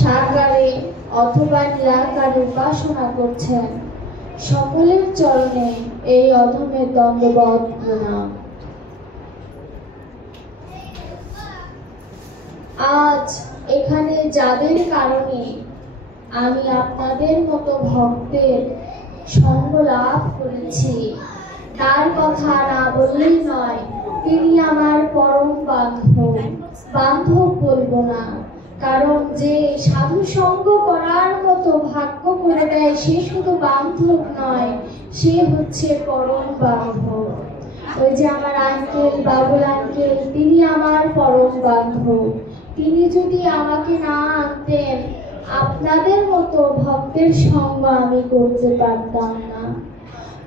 সাকারে অথবা নিরাকারে উপাসনা করছেন, সকলের চরণে এই অধমের দণ্ডবৎ প্রণাম। আজ এখানে যাদের কারণে আমি আপনাদের মতো ভক্তের সঙ্গ লাভ করেছি, তার কথা না বললেই নয়। তিনি আমার পরম বান্ধব। বান্ধব বলবো না, কারণ যে সাধু সঙ্গ করার মতো ভাগ্য করে দেয় সে শুধু বান্ধব নয়, সে হচ্ছে পরম বান্ধব। ওই যে আমার আঙ্কেল, বাবুল আঙ্কেল, তিনি আমার পরম বান্ধব। তিনি যদি আমাকে না আনতেন, আপনাদের মতো ভক্তের সঙ্গ আমি করতে পারতাম না।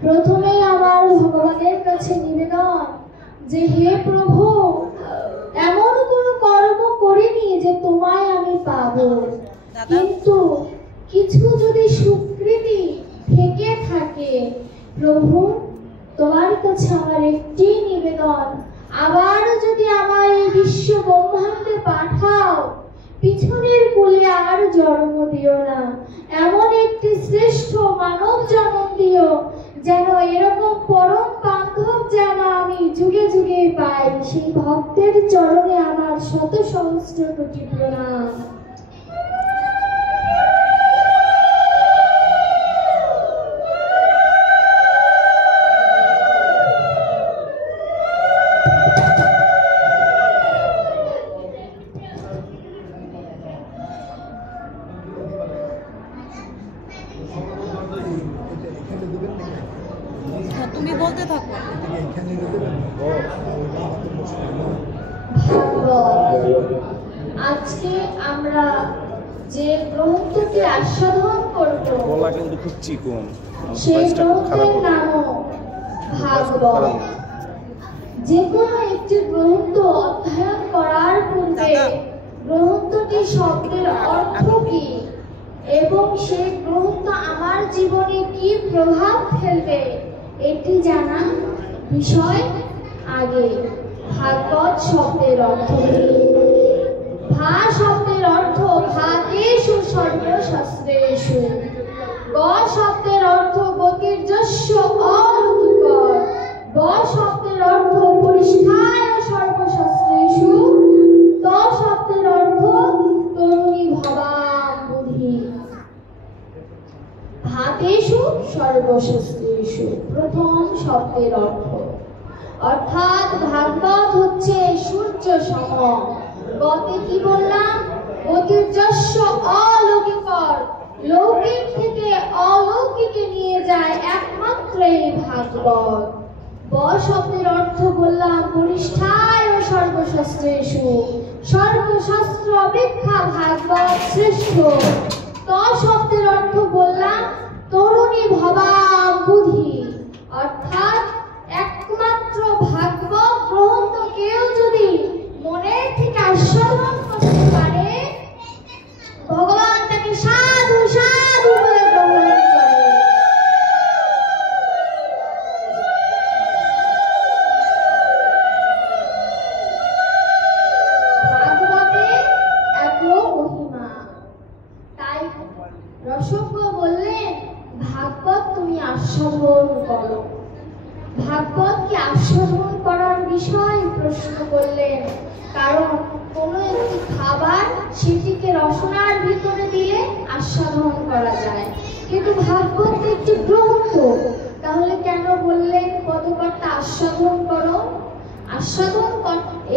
প্রথমেই আমার ভগবানের কাছে নিবেদন যে, হে প্রভু, এমন কোনো কর্ম করিনি যে তোমায় আমি পাবো, কিন্তু কিছু যদি স্বীকৃতি থেকে থাকে, প্রভু তোমার কাছে আমার একটি নিবেদন, আবার যদি আমার এই বিশ্ব ব্রহ্মাণ্ডে পাঠাও, পিছনের কোলে আর জন্ম দিও না, এমন একটি শ্রেষ্ঠ মানব জন্ম দিও যেন এরকম পরম বান্ধব যেন আমি যুগে যুগে পাই। সেই ভক্তের চরণে আমার শত সহস্র কোটি প্রণাম। তুমি বলতে থাকো। আজকে আমরা যে গ্রন্থটি আস্বাদন করব, গলা কিন্তু খুব চিকন, সেই গ্রন্থের নাম ভাগবত। যে কোনো একটি গ্রন্থ অধ্যয়ন করার পূর্বে গ্রন্থটি শব্দের অর্থ কি এবং সেই গ্রন্থ আমার জীবনে কি প্রভাব ফেলবে এটি জানা বিষয় আগে। ভাগবত শব্দের অর্থ কি? ভা শব্দের অর্থ ভাগেষু সর্বশাস্ত্রেষু। গ শব্দের অর্থ গতির্যস্য অলৌকিকর। ব শব্দের অর্থ পরিষ্ঠায় সর্বশাস্ত্রেষু। ত শব্দের অর্থ তরুণী ভবাবুধি। ভাতেষু সর্বশাস্ত্রেষু প্রথম শব্দের অর্থ, অর্থাৎ ভাগবত হচ্ছে সূর্য সম। গতে কি বললাম? গতির্যস্য অলৌকিকর, লৌকিক থেকে অলৌকিকে নিয়ে যায় একমাত্র এই ভাগবত। ব শব্দের অর্থ বললাম পরিষ্ঠায় ও সর্বশাস্ত্রেষু, সর্বশাস্ত্র অপেক্ষা ভাগবত শ্রেষ্ঠ। ত শব্দের অর্থ বললাম তরুণী ভবাবুধি, অর্থাৎ একমাত্র ভাগবত গ্রন্থ কেউ যদি মনের থেকে আস্বাদন করতে পারে, ভগবান তাকে সাধু সাধু বলে গ্রহণ করে। ভাগবতে এত মহিমা, তাই রসজ্ঞ বললেন ভাগবত তুমি আস্বাদন করো। ভাগবতকে আস্বাদন করার বিষয় প্রশ্ন করলেন, কারণ কোনো একটি খাবার সেটিকে রসনার ভিতরে দিলে আস্বাদন করা যায়, কিন্তু ভাগবত একটি গ্রন্থ, তাহলে কেন বললেন পদকর্তা আস্বাদন করো? আস্বাদন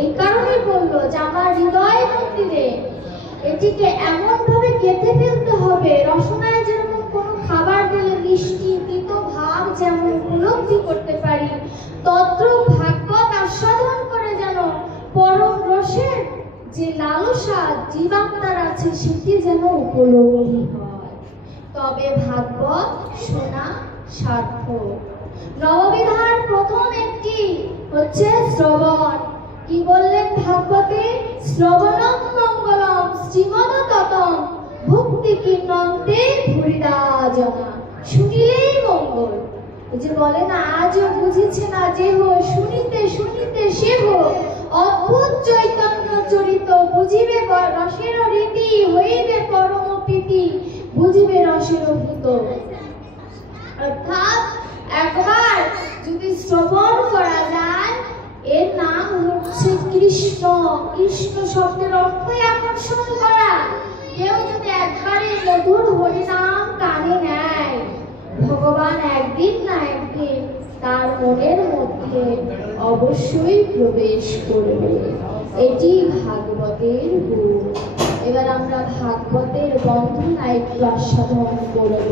এই কারণে বললো যে আমার হৃদয় মন্দিরে এটিকে এমন ভাবে গেঁথে ফেলতে হবে, রসনায় যেরকম কোনো খাবার দিলে মিষ্টি তিতো ভাব যেমন উপলব্ধি করতে পারি, তত্র ভাগবত আস্বাদন করে যেন পরম রসের যে লালসা জীবাত্মার আছে সেটি যেন উপলব্ধি হয়, তবে ভাগবত শোনা সার্থক। নববিধার প্রথম একটি হচ্ছে শ্রবণ। কি বললেন ভাগবতে? শ্রবণং মঙ্গলম শ্রীমদততম ভক্তি কীর্তন্তে ধুরিদা জনা। শুনিলেই মঙ্গল। যে বলে না আজও বুঝিছে না যেহ, শুনিতে শুনিতে সেহ, অদ্ভুত চৈতন্য চরিত বুঝিবে রসের রীতি, হইবে বুঝিবে রসের হিত। অর্থাৎ একবার যদি শ্রবণ করা যায়, এর নাম হচ্ছে কৃষ্ণ। কৃষ্ণ শব্দের অর্থই আকর্ষণ করা। কেউ যদি একবারে মধুর হরিনাম কানে নেয়, ভগবান একদিন না একদিন তার মনের মধ্যে অবশ্যই প্রবেশ করবে। এটি ভাগবতের গুণ। এবার আমরা ভাগবতের বন্ধনা একটু আস্বাদন করব।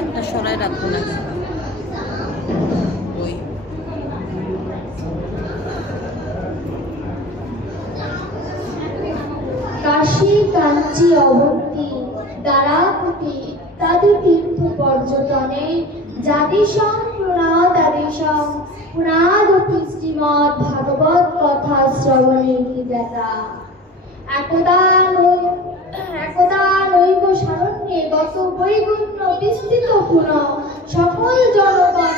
একটা সরাই রাখবো না ওই কাশী কাঞ্চি অবন্তী দ্বারাপতি তাদের তীর্থ পর্যটনে জাতিসং প্রণাদাদেশং পুনাদপি শ্রীমদ্ ভাগবত কথা শ্রবণে নিবেতা। একদা নৈব সারণ্যে গত বৈগুণ্য বিস্তৃত পুন সকল জনগণ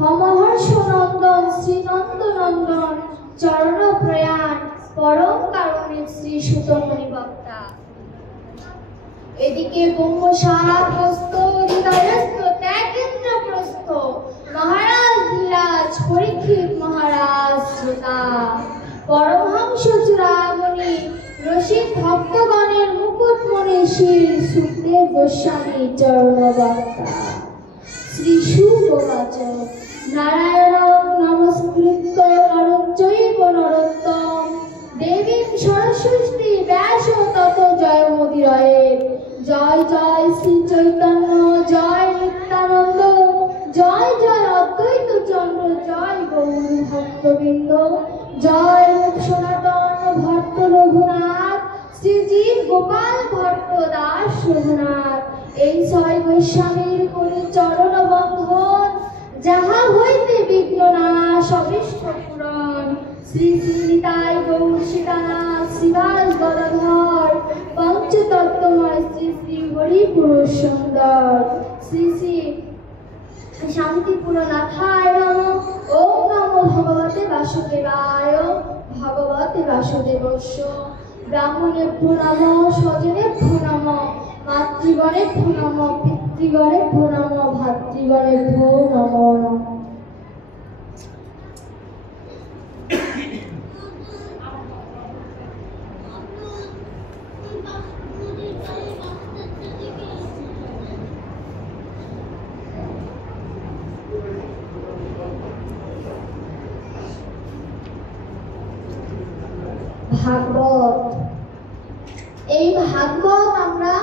হমহর্ষ নন্দন শ্রীনন্দনন্দন চরণ প্রয়াণ পরম কারণে শ্রী সুতমণি বক্তা। এদিকে ব্রহ্মশালাগ্রস্ত হৃদয়স্থ ত্যাগেন্দ্রপ্রস্থ মহারাজ ধীরাজ পরীক্ষিত মহারাজ শ্রোতা পরমহংস চূড়ামণি রসিক ভক্তগণের মুকুটমণি শ্রী সুখদেব গোস্বামী চরণবক্তা। শ্রী সুগোবাচ নারায়ণং নমস্কৃত্য নরং চৈব নরোত্তমং দেবীং সরস্বতী ব্যাস তত জয়মুদিরয়ে। জয় জয় শ্রী চৈতন্য, জয় নিত্যানন্দ, জয় জয় অদ্বৈত চন্দ্র, জয় গৌর ভক্তবৃন্দ, জয় সনাতন ভট্ট রঘুনাথ, শ্রীজীব গোপাল ভট্ট দাস রঘুনাথ। এই ছয় গোস্বামীর করে চরণ বন্ধন, যাহা হইতে বিঘ্ন নাশ অভীষ্ট পূরণ। শ্রী শ্রী নিতাই গৌর সীতানাথ শ্রীবাস গদাধর পঞ্চতত্ত্বময় শ্রী শ্রী হরি পুরুষ সুন্দর। শ্রী শ্রী শান্তিপুরনাথায় নমঃ। ওম নমো ভগবতে বাসুদেবায়। ভগবতে বাসুদেবস্য ব্রাহ্মণেভ্যো নমঃ, স্বজনেভ্যো নমঃ, মাতৃগণেভ্যো নমঃ, পিতৃগণেভ্যো নমঃ, ভাতৃগণেভ্যো নমো নমঃ। ভাগবত, এই ভাগবত আমরা